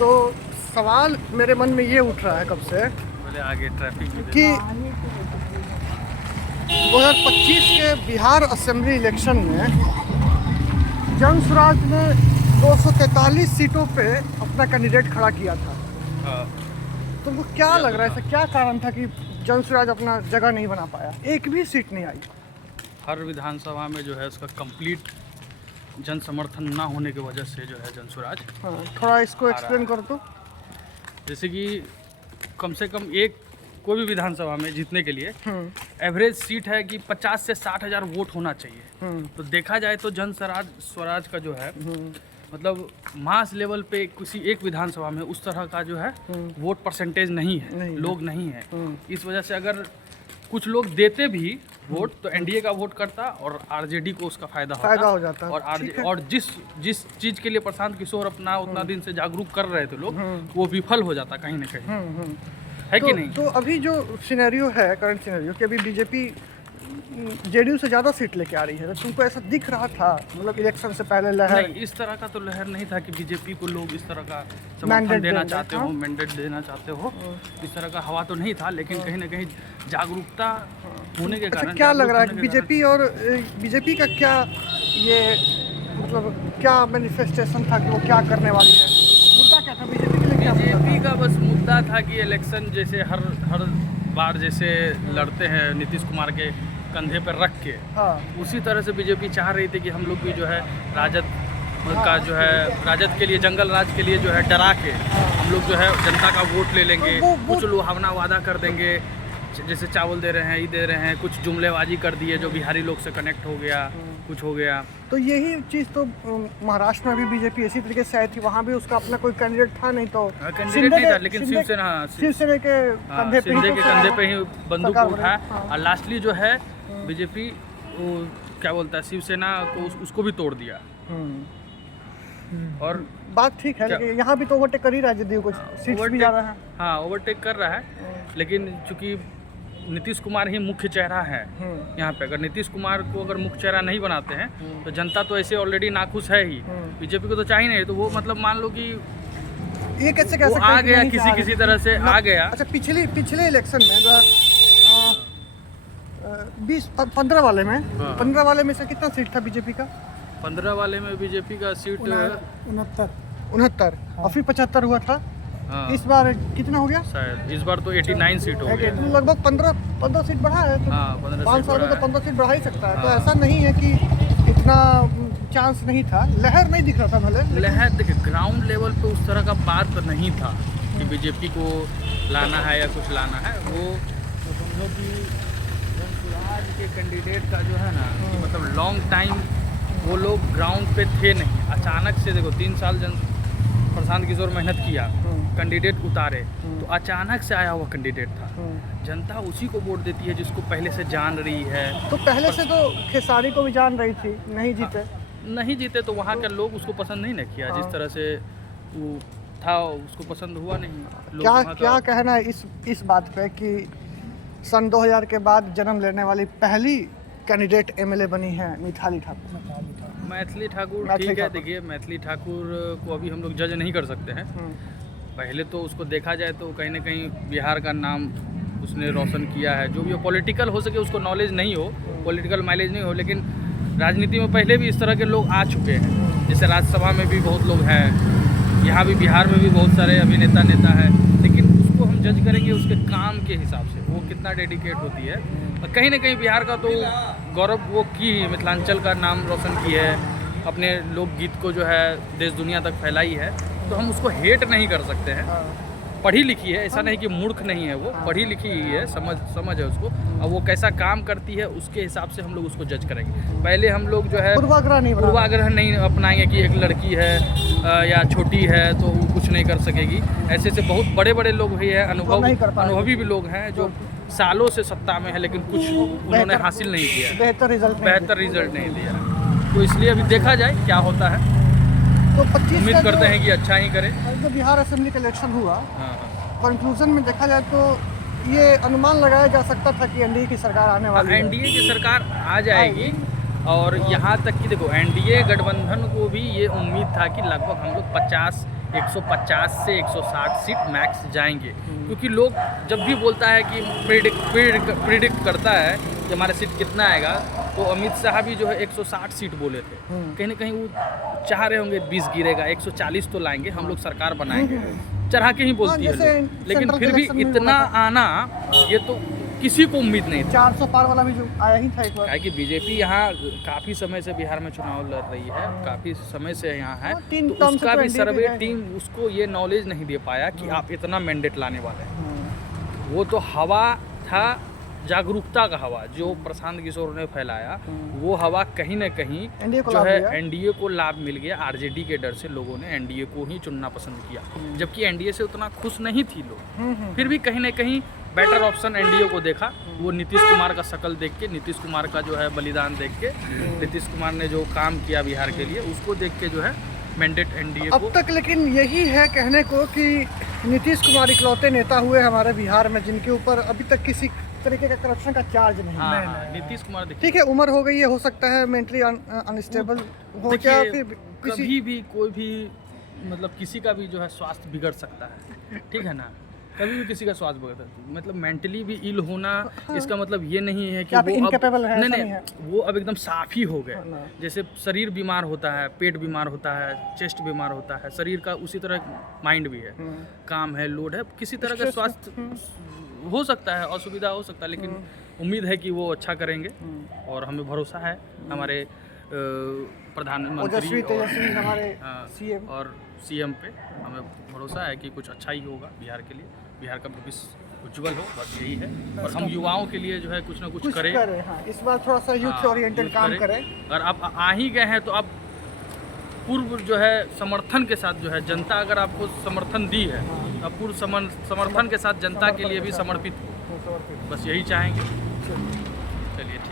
तो सवाल मेरे मन में ये उठ रहा है कब से बोले आगे ट्रैफिक में कि 2025 के बिहार असेंबली इलेक्शन में जन स्वराज ने 243 सीटों पे अपना कैंडिडेट खड़ा किया था। हाँ, तुमको क्या लग रहा है, ऐसा क्या कारण था कि जन स्वराज अपना जगह नहीं बना पाया, एक भी सीट नहीं आई? हर विधानसभा में जो है उसका कंप्लीट जन समर्थन ना होने की वजह से जो है जन स्वराज, हाँ, थोड़ा इसको एक्सप्लेन कर दो। जैसे कि कम से कम एक कोई भी विधानसभा में जीतने के लिए एवरेज सीट है कि 50 से 60 हज़ार वोट होना चाहिए। तो देखा जाए तो जन स्वराज का जो है मतलब मास लेवल पे किसी एक विधानसभा में उस तरह का जो है वोट परसेंटेज नहीं है, लोग नहीं है। इस वजह से अगर कुछ लोग देते भी वोट तो एनडीए का वोट करता और आरजेडी को उसका फायदा हो जाता और जिस चीज के लिए प्रशांत किशोर अपना उतना दिन से जागरूक कर रहे थे लोग, वो विफल हो जाता कहीं ना कहीं, है कि नहीं? तो अभी जो सिनेरियो है, करंट सिनेरियो कि अभी बीजेपी जेडीयू से ज़्यादा सीट लेके आ रही है, तो तुमको ऐसा दिख रहा था मतलब इलेक्शन से पहले लहर? नहीं, इस तरह का तो लहर नहीं था कि बीजेपी को लोग इस तरह का समर्थन देना चाहते हो, मैंडेट देना चाहते हो, इस तरह का हवा तो नहीं था। लेकिन कहीं ना कहीं जागरूकता होने के कारण क्या लग रहा है कि बीजेपी का क्या ये मतलब क्या मैनिफेस्टेशन था कि वो क्या करने वाली है? मुद्दा क्या था बीजेपी के लिए? क्या बीजेपी का बस मुद्दा था कि इलेक्शन जैसे हर बार जैसे लड़ते हैं नीतीश कुमार के कंधे पर रख के, उसी तरह से बीजेपी चाह रही थी कि हम लोग भी जो है राजद का जो है राजद के लिए, जंगल राज के लिए जो है डरा के हम लोग जो है जनता का वोट ले लेंगे, कुछ लुभावना वादा कर देंगे, जैसे चावल दे रहे हैं, ये दे रहे हैं, कुछ जुमलेबाजी कर दिए जो बिहारी लोग से कनेक्ट हो गया, कुछ हो गया। तो यही चीज़ तो महाराष्ट्र में भी बीजेपी इसी तरीके से आई थी, वहाँ भी उसका अपना कोई कैंडिडेट था नहीं, तो कैंडिडेट नहीं था, लेकिन शिवसेना के कंधे पे ही बंदूक उठाया और लास्टली जो है बीजेपी वो क्या बोलता है शिवसेना को उसको भी तोड़ दिया। और बात ठीक है, लेकिन यहाँ भी तो ओवरटेक कर ही रहा है जदयू, कुछ सीट्स भी जा रहा है। हाँ, ओवरटेक कर रहा है, लेकिन चूंकि नीतीश कुमार ही मुख्य चेहरा है यहाँ पे, अगर नीतीश कुमार को अगर मुख्य चेहरा नहीं बनाते हैं तो जनता तो ऐसे ऑलरेडी नाखुश है ही, बीजेपी को तो चाहिए नहीं, तो वो मतलब मान लो कि ये कैसे कह सकते हैं आ गया किसी तरह से आ गया। अच्छा, पिछले इलेक्शन में 15 वाले में 15 वाले में से कितना सीट था बीजेपी का? 15 वाले में बीजेपी का सीट 69 और फिर 75 हुआ था। इस बार कितना हो गया? शायद इस बार तो 89 सीट हो गया, लगभग 15 सीट बढ़ा है। तो 5 साल में तो 15 सीट बढ़ा ही सकता है। तो ऐसा नहीं है कि इतना चांस नहीं था, लहर नहीं दिख रहा था। भले लहर देखिए ग्राउंड लेवल पे उस तरह का बात नहीं था कि बीजेपी को लाना है या कुछ लाना है। वो तो समझो कि जन स्वराज के कैंडिडेट का जो है ना कि मतलब लॉन्ग टाइम वो लोग ग्राउंड पे थे नहीं, अचानक से देखो 3 साल प्रशांत किशोर मेहनत किया, कैंडिडेट उतारे, तो अचानक से आया हुआ कैंडिडेट था। जनता उसी को वोट देती है जिसको पहले से जान रही है। तो पहले से तो खेसारी को भी जान रही थी, नहीं जीते तो वहाँ के लोग उसको पसंद नहीं ना किया, जिस तरह से वो था उसको पसंद हुआ नहीं। क्या कहना है इस बात पे कि सन 2000 के बाद जन्म लेने वाली पहली कैंडिडेट एमएलए बनी है मैथिली ठाकुर? ठीक है, देखिए मैथिली ठाकुर को अभी हम लोग जज नहीं कर सकते हैं। पहले तो उसको देखा जाए तो कहीं ना कहीं बिहार का नाम उसने रोशन किया है, जो भी पॉलिटिकल हो सके उसको नॉलेज नहीं हो, पॉलिटिकल माइलेज नहीं हो, लेकिन राजनीति में पहले भी इस तरह के लोग आ चुके हैं। जैसे राज्यसभा में भी बहुत लोग हैं, यहाँ भी बिहार में भी बहुत सारे अभिनेता हैं, लेकिन उसको हम जज करेंगे उसके काम के हिसाब से, वो कितना डेडिकेट होती है। और कहीं ना कहीं बिहार का तो गौरव वो की, मिथिलांचल का नाम रोशन की है, अपने लोकगीत को जो है देश दुनिया तक फैलाई है, तो हम उसको हेट नहीं कर सकते हैं। पढ़ी लिखी है, ऐसा नहीं कि मूर्ख नहीं है, वो पढ़ी लिखी ही है, समझ है उसको, और वो कैसा काम करती है उसके हिसाब से हम लोग उसको जज करेंगे। पहले हम लोग जो है पूर्वाग्रह नहीं अपनाएंगे कि एक लड़की है या छोटी है तो वो कुछ नहीं कर सकेगी। ऐसे बहुत बड़े लोग भी हैं, अनुभवी भी लोग हैं जो सालों से सत्ता में है, लेकिन कुछ उन्होंने हासिल नहीं किया, बेहतर रिजल्ट नहीं दिया। तो इसलिए अभी देखा जाए क्या होता है, तो 25 उम्मीद करते हैं कि अच्छा ही करे। जो बिहार असेंबली का इलेक्शन हुआ, कंक्लूजन में देखा जाए तो ये अनुमान लगाया जा सकता था कि एनडीए की सरकार आने वाली है। एनडीए की सरकार आ जाएगी, और यहाँ तक कि देखो एनडीए गठबंधन को भी ये उम्मीद था कि लगभग हम लोग 50 150 से 160 सीट मैक्स जाएंगे, क्योंकि लोग जब भी बोलता है कि प्रिडिक्ट करता है कि हमारा सीट कितना आएगा, तो अमित शाह भी जो है 160 सीट बोले थे। कहीं ना कहीं वो चाह रहे होंगे 20 गिरेगा, 140 तो लाएंगे, हम लोग सरकार बनाएंगे, चढ़ा के ही बोलती है लोग। लेकिन फिर भी इतना आना, ये तो किसी को उम्मीद नहीं थी। 400 पार वाला भी जो आया ही था एक बार। क्या कि बीजेपी यहाँ काफ़ी समय से बिहार में चुनाव लड़ रही है, काफ़ी समय से यहाँ है, तो उसका भी सर्वे टीम उसको ये नॉलेज नहीं दे पाया कि आप इतना मैंडेट लाने वाले हैं। वो तो हवा था, जागरूकता का हवा जो प्रशांत किशोर ने फैलाया, वो हवा कहीं ना कहीं जो है एनडीए को लाभ मिल गया। आरजेडी के डर से लोगों ने एनडीए को ही चुनना पसंद किया, जबकि एनडीए से उतना खुश नहीं थी लोग। फिर भी कहीं ना कहीं बेटर ऑप्शन एनडीए को देखा। वो नीतीश कुमार का शक्ल देख के, नीतीश कुमार का जो है बलिदान देख के, नीतीश कुमार ने जो काम किया बिहार के लिए, उसको देख के जो है मैंडेट एनडीए को। अब तक लेकिन यही है कहने को कि नीतीश कुमार इकलौते नेता हुए हमारे बिहार में जिनके ऊपर अभी तक किसी तरीके का करप्शन का चार्ज नहीं। हाँ, नीतीश कुमार ठीक है, उम्र हो गई है, हो सकता है मेंटली अनस्टेबल हो, क्या फिर कभी भी कोई भी मतलब किसी का भी जो है स्वास्थ्य बिगड़ सकता है, ठीक है ना, कभी भी किसी का स्वास्थ्य बिगड़ सकता है। मतलब मेंटली भी इल होना, इसका मतलब ये नहीं है कि वो इनकेपेबल है, नहीं, वो अब एकदम साफ ही हो गए। जैसे शरीर बीमार होता है, पेट बीमार होता है, चेस्ट बीमार होता है, शरीर का उसी तरह माइंड भी है, काम है, लोड है, किसी तरह का स्वास्थ्य हो सकता है, असुविधा हो सकता है, लेकिन उम्मीद है कि वो अच्छा करेंगे और हमें भरोसा है हमारे प्रधानमंत्री हमारे सीएम और सीएम पे हमें भरोसा है कि कुछ अच्छा ही होगा बिहार के लिए, बिहार का भविष्य उज्जवल हो, बस यही है। और हम युवाओं के लिए जो है कुछ ना कुछ करें। हाँ, इस बार थोड़ा सा यूथ ओरिएंटेड काम करें। अगर आप आ ही गए हैं तो आप पूर्व जो है समर्थन के साथ जो है, जनता अगर आपको समर्थन दी है, अब पूर्व समर्थन के साथ जनता के लिए भी समर्पित हो, बस यही चाहेंगे। चलिए ठीक।